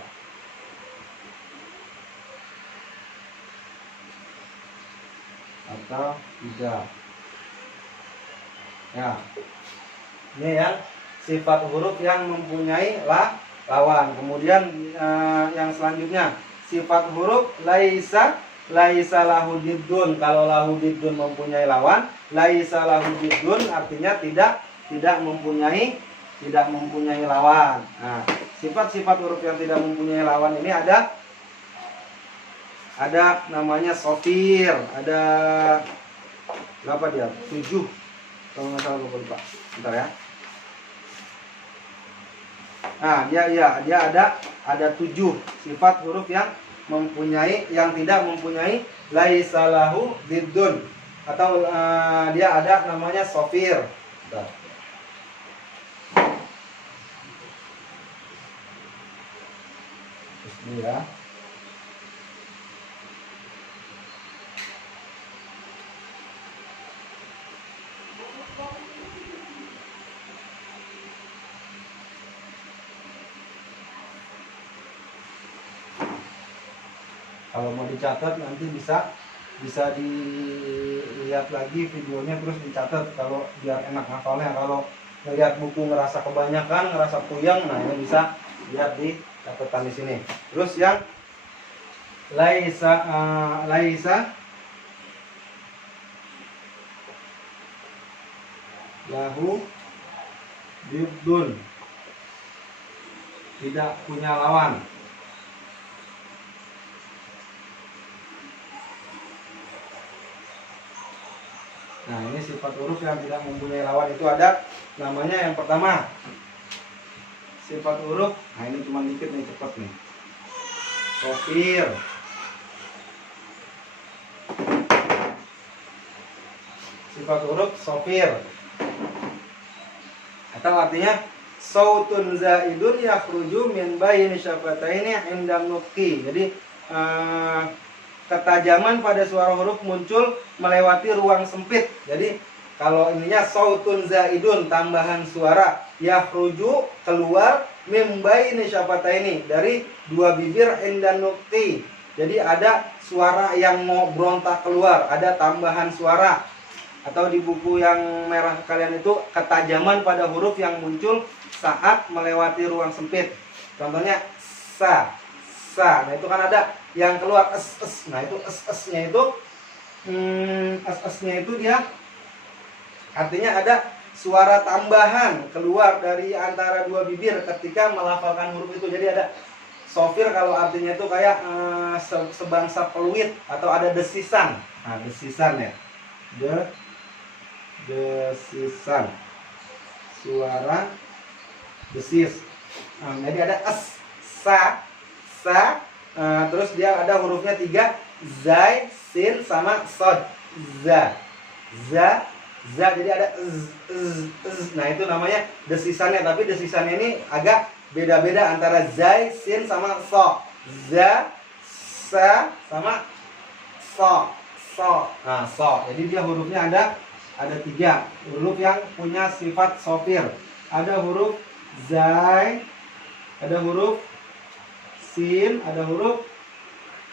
Atau tidak. Ya. Ini yang sifat huruf yang mempunyai lawan. Kemudian yang selanjutnya sifat huruf laisa lahu diddun. Kalau lahu diddun mempunyai lawan, laisa lahu diddun artinya tidak mempunyai lawan. Nah, sifat-sifat huruf yang tidak mempunyai lawan ini ada namanya sofir. Ada berapa dia? 7. Kalau nggak salah lupa. Bentar ya. Nah, dia ada 7 sifat huruf yang tidak mempunyai laisa lahu diddun atau dia ada namanya sofir. Bentar. Ini ya. Kalau mau dicatat nanti bisa dilihat lagi videonya terus dicatat kalau biar enak hafalnya. Kalau ngelihat buku ngerasa kebanyakan, ngerasa puyeng, nah ini bisa lihat di catatan di sini. Terus yang laisa lahu diddun, tidak punya lawan. Nah, ini sifat huruf yang tidak mempunyai lawan itu ada namanya yang pertama sifat huruf. Nah, ini cuma dikit nih, cepet nih. Sofir. Sifat huruf sofir. atau artinya sautun zaidun yakhruju min baini syafataini inda nutqi. Jadi ketajaman pada suara huruf muncul melewati ruang sempit. Jadi kalau ininya sautun zaidun, tambahan suara, yakhruju, keluar, min baini syafataini, dari dua bibir inda nutqi. Jadi ada suara yang mau berontak keluar, ada tambahan suara. Atau di buku yang merah kalian itu ketajaman pada huruf yang muncul saat melewati ruang sempit. Contohnya sa, sa. Nah itu kan ada yang keluar es. Nah itu es-esnya itu es-esnya itu dia artinya ada suara tambahan keluar dari antara dua bibir ketika melafalkan huruf itu. Jadi ada sofir, kalau artinya itu kayak sebangsa peluit atau ada desisan. Nah desisan ya, desisan, suara desis. Jadi ada es, sa, sa, terus dia ada hurufnya 3, zai, sin, sama sod, za, za, za. Jadi ada z. Nah itu namanya desisannya, tapi desisannya ini agak beda-beda antara zai, sin, sama so. Za, sa, sama so, so. Nah so. Jadi dia hurufnya ada 3 huruf yang punya sifat sofir. Ada huruf zai, ada huruf sin, ada huruf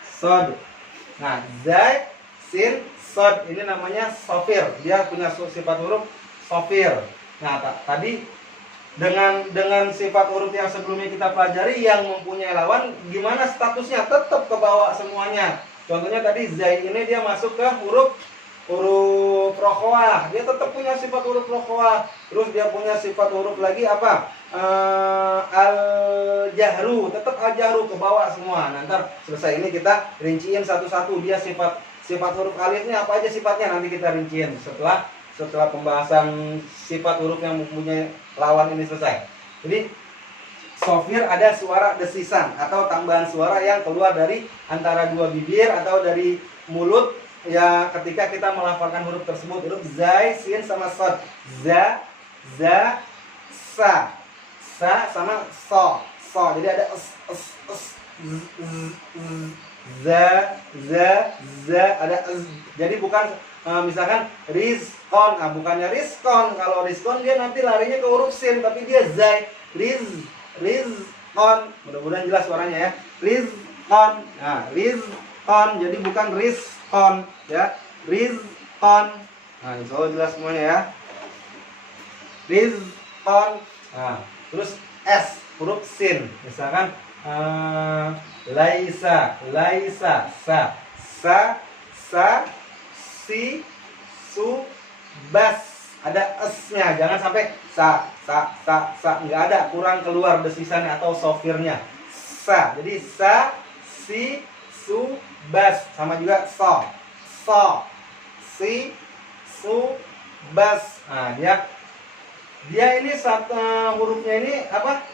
sod. Nah zai, sin, sod ini namanya sofir. Dia punya sifat huruf sofir. Nah tadi dengan sifat huruf yang sebelumnya kita pelajari yang mempunyai lawan, gimana statusnya? Tetap ke bawah semuanya. Contohnya tadi zai ini dia masuk ke huruf rokhawah, dia tetap punya sifat huruf rokhawah. Terus dia punya sifat huruf lagi apa? Al-jahru, tetap al-jahru, ke bawah semua. Nanti selesai ini kita rinciin satu-satu dia sifat huruf alifnya apa aja sifatnya, nanti kita rinciin setelah pembahasan sifat huruf yang mempunyai lawan ini selesai. Jadi sofir ada suara desisan atau tambahan suara yang keluar dari antara dua bibir atau dari mulut ya ketika kita melafalkan huruf tersebut, huruf zai, sin, sama sod. Za, za, sa, sa, sama so, so. Jadi ada es, za, za, za, ada es. Jadi bukan misalkan rizkon, bukannya rizkon. Kalau rizkon dia nanti larinya ke huruf sin, tapi dia zai, rizkon. Mudah-mudahan jelas suaranya ya. Rizkon, nah rizkon. Jadi bukan rizkon ya, rizkon. Nah insya Allah jelas semuanya ya. Rizkon. Nah terus s, huruf sin. Misalkan laisa, laisa, sa, sa, sa, si, su, bas. Ada esnya, jangan sampai sa, nggak ada, kurang keluar desisannya atau sofirnya. Sa, jadi sa, si, su, bas. Sama juga so, so, si, su, bas. Nah dia ini hurufnya ini apa?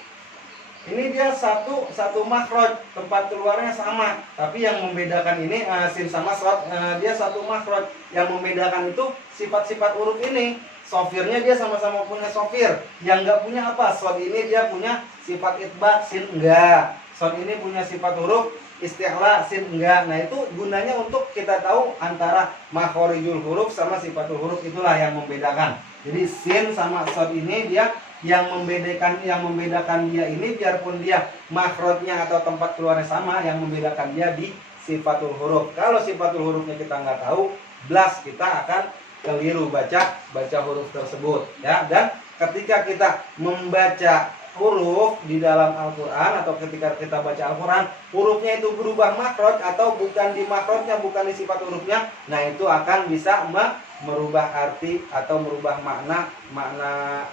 Ini dia satu makhraj, tempat keluarnya sama. Tapi yang membedakan ini sin sama sod, dia satu makhraj. Yang membedakan itu sifat-sifat huruf ini. Sofirnya dia sama-sama punya sofir. Yang enggak punya apa? Sod ini dia punya sifat itbaq, sin enggak. Sod ini punya sifat huruf isti'la, sin enggak. Nah itu gunanya untuk kita tahu antara makhorijul huruf sama sifatul huruf, itulah yang membedakan. Jadi sin sama sod ini dia yang membedakan dia ini, biarpun dia makhrajnya atau tempat keluarnya sama, yang membedakan dia di sifatul huruf. Kalau sifatul hurufnya kita nggak tahu, blas kita akan keliru baca huruf tersebut ya. Dan ketika kita membaca huruf di dalam Al-Quran atau ketika kita baca Al-Quran, hurufnya itu berubah makhraj atau bukan di makhrajnya, bukan di sifat hurufnya, nah itu akan bisa merubah arti atau merubah makna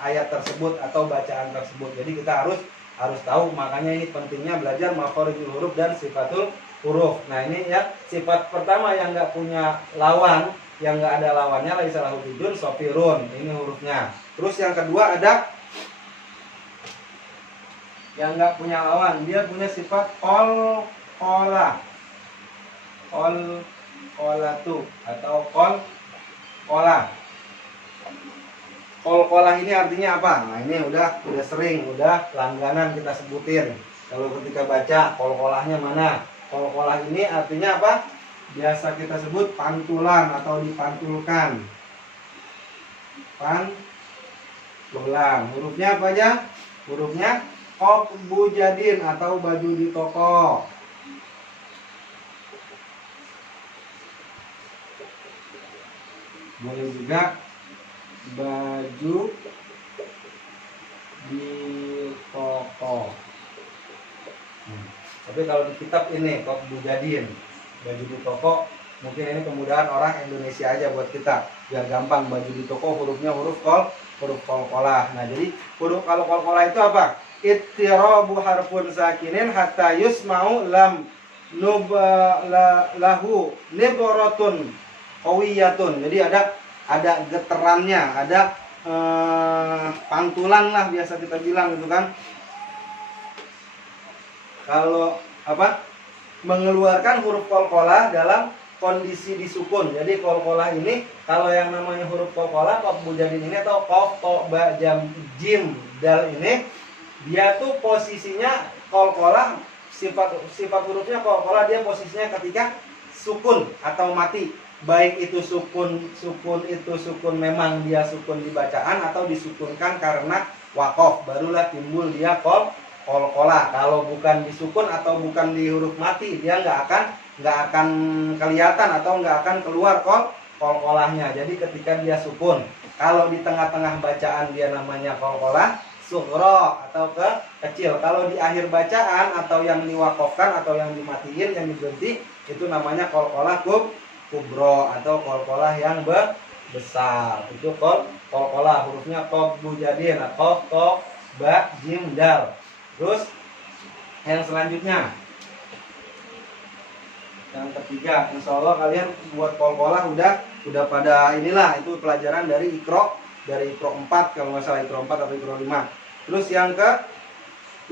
ayat tersebut atau bacaan tersebut. Jadi kita harus tahu, makanya ini pentingnya belajar makhorijul huruf dan sifatul huruf. Nah ini ya sifat pertama yang nggak punya lawan, yang nggak ada lawannya, laisa lahu bidun, sofirun, ini hurufnya. Terus yang kedua ada yang nggak punya lawan, dia punya sifat kola tu atau kola. Kol-kolah ini artinya apa? Nah, ini udah sering, udah langganan kita sebutin. Kalau ketika baca kol-kolahnya mana? Kol-kolah ini artinya apa? Biasa kita sebut pantulan atau dipantulkan. Pantulan. Hurufnya apa aja? Hurufnya kop bujadin atau baju di toko. Boleh juga baju di toko. Tapi kalau di kitab ini kop bujadin, baju di toko, mungkin ini kemudahan orang Indonesia aja buat kita biar gampang. Baju di toko hurufnya huruf kol-kolah. Nah, jadi huruf kalau kol-kolah itu apa? Ittirabu harfun sakinin hatta yusma'u lam lahu nibratun qawiyatun. Jadi ada geterannya, ada pantulan lah biasa kita bilang gitu kan. Kalau apa? Mengeluarkan huruf kol-kolah dalam kondisi disukun. Jadi kol-kolah ini kalau yang namanya huruf kol-kolah, kop bujadin ini atau kof, to, ba, jam, jim, dal ini, dia tuh posisinya kol-kolah, sifat hurufnya kol-kolah, dia posisinya ketika sukun atau mati. Baik itu sukun itu sukun memang dia sukun di bacaan atau disukunkan karena wakof, barulah timbul dia kol-kolah. Kalau bukan disukun atau bukan di huruf mati, dia nggak akan kelihatan atau nggak akan keluar kol-kolahnya. Jadi ketika dia sukun, kalau di tengah-tengah bacaan dia namanya kol-kolah sughra atau kecil. Kalau di akhir bacaan atau yang diwakofkan atau yang dimatiin, yang diberhenti, itu namanya kol-kolah kubro atau kol-kolah yang besar. Itu kol-kolah, hurufnya kof bujadin, kof, to, ba, jim, dal. Terus yang selanjutnya, yang ketiga, insya Allah kalian buat kol-kolah udah pada inilah, itu pelajaran dari Iqra 4 kalau nggak salah, Iqra 4 atau Iqra 5. Terus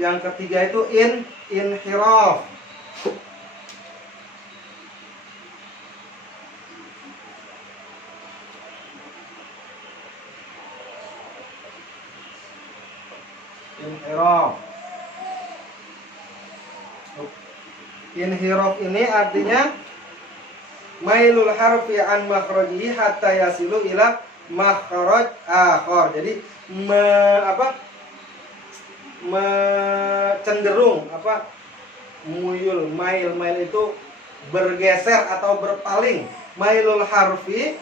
yang ketiga itu inhiraf. Inhiraf ini artinya mailul harfi an makhrajihi hatta yasilu ila makhraj akhar. Jadi cenderung muyul, mail itu bergeser atau berpaling. Mailul harfi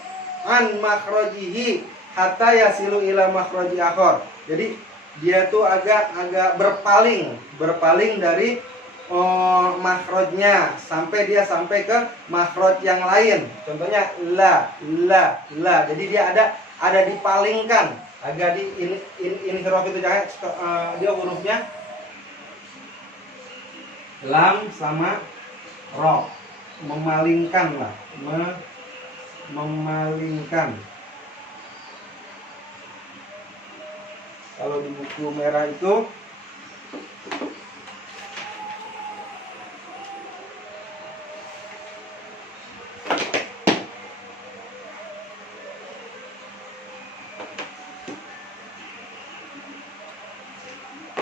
an makhrajihi hatta yasilu ila makhraji akhar. Jadi dia tuh agak berpaling dari makhrajnya sampai ke makhraj yang lain. Contohnya la. Jadi dia ada dipalingkan, agak di inhiraf itu jangan dia hurufnya lam sama ro, memalingkan lah, memalingkan. Kalau di buku merah itu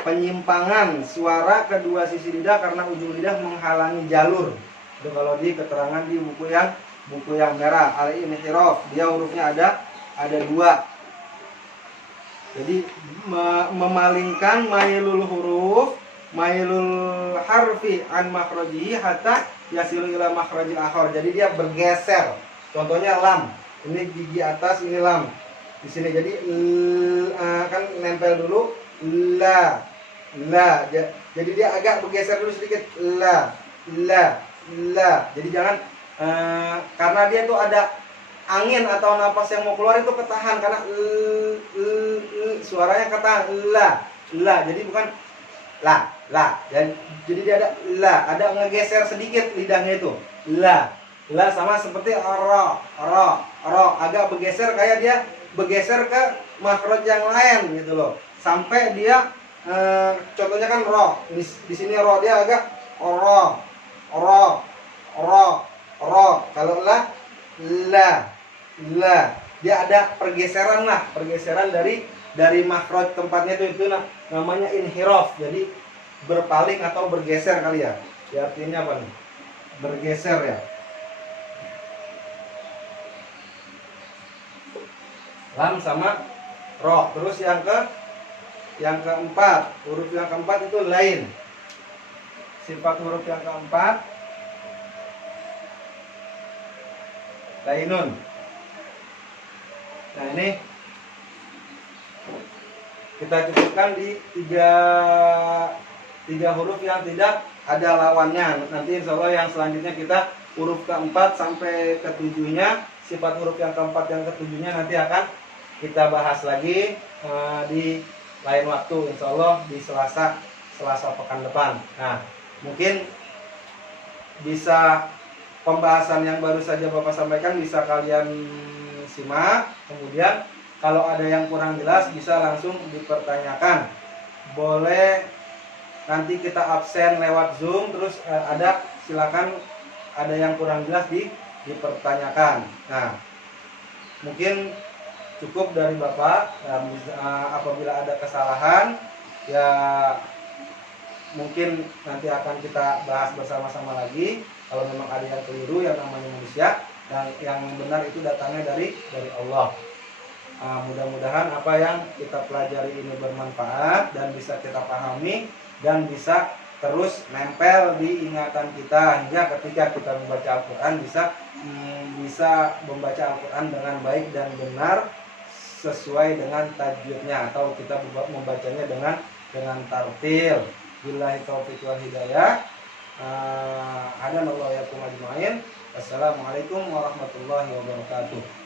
penyimpangan suara kedua sisi lidah karena ujung lidah menghalangi jalur. Itu kalau di keterangan di buku yang merah, al-inhiraf, dia hurufnya ada 2. Jadi memalingkan mailul harfi an makhrajihi hatta yasilu ila makhrajil akhar. Jadi dia bergeser. Contohnya lam. Ini gigi atas, ini lam. Di sini jadi kan nempel dulu la. Jadi dia agak bergeser dulu sedikit la. Jadi jangan karena dia tuh ada angin atau napas yang mau keluar itu ketahan karena suaranya ketahan la. Jadi bukan la. Jadi dia ada ngegeser sedikit lidahnya itu. La sama seperti ro agak bergeser, kayak dia bergeser ke makhraj yang lain gitu loh. Sampai dia contohnya kan ro. Di sini ro dia agak ro. Kalau la dia ada pergeseran lah, pergeseran dari makhraj tempatnya itu namanya inhiraf. Jadi berpaling atau bergeser kali ya. Ya artinya apa nih? Bergeser ya. Lam sama ro. Terus yang keempat, huruf yang keempat itu lain. Sifat huruf yang keempat lainun. Nah ini kita cukupkan di tiga huruf yang tidak ada lawannya. Nanti insya Allah yang selanjutnya kita huruf keempat sampai ketujuhnya, sifat huruf yang keempat yang ketujuhnya nanti akan kita bahas lagi di lain waktu, insya Allah di Selasa pekan depan. Nah mungkin bisa pembahasan yang baru saja Bapak sampaikan bisa kalian simak, kemudian kalau ada yang kurang jelas bisa langsung dipertanyakan. Boleh nanti kita absen lewat Zoom, terus silakan ada yang kurang jelas dipertanyakan. Nah, mungkin cukup dari Bapak. Apabila ada kesalahan ya mungkin nanti akan kita bahas bersama-sama lagi. Kalau memang ada yang keliru, yang namanya manusia, dan yang benar itu datangnya dari Allah. Mudah-mudahan apa yang kita pelajari ini bermanfaat dan bisa kita pahami dan bisa terus nempel di ingatan kita, hingga ketika kita membaca Al-Quran bisa membaca Al-Quran dengan baik dan benar sesuai dengan tajwidnya, atau kita membacanya dengan tartil. Billahi taufiq wal hidayah. Hadanallahu wa iyyakum ajmain. Assalamualaikum warahmatullahi wabarakatuh.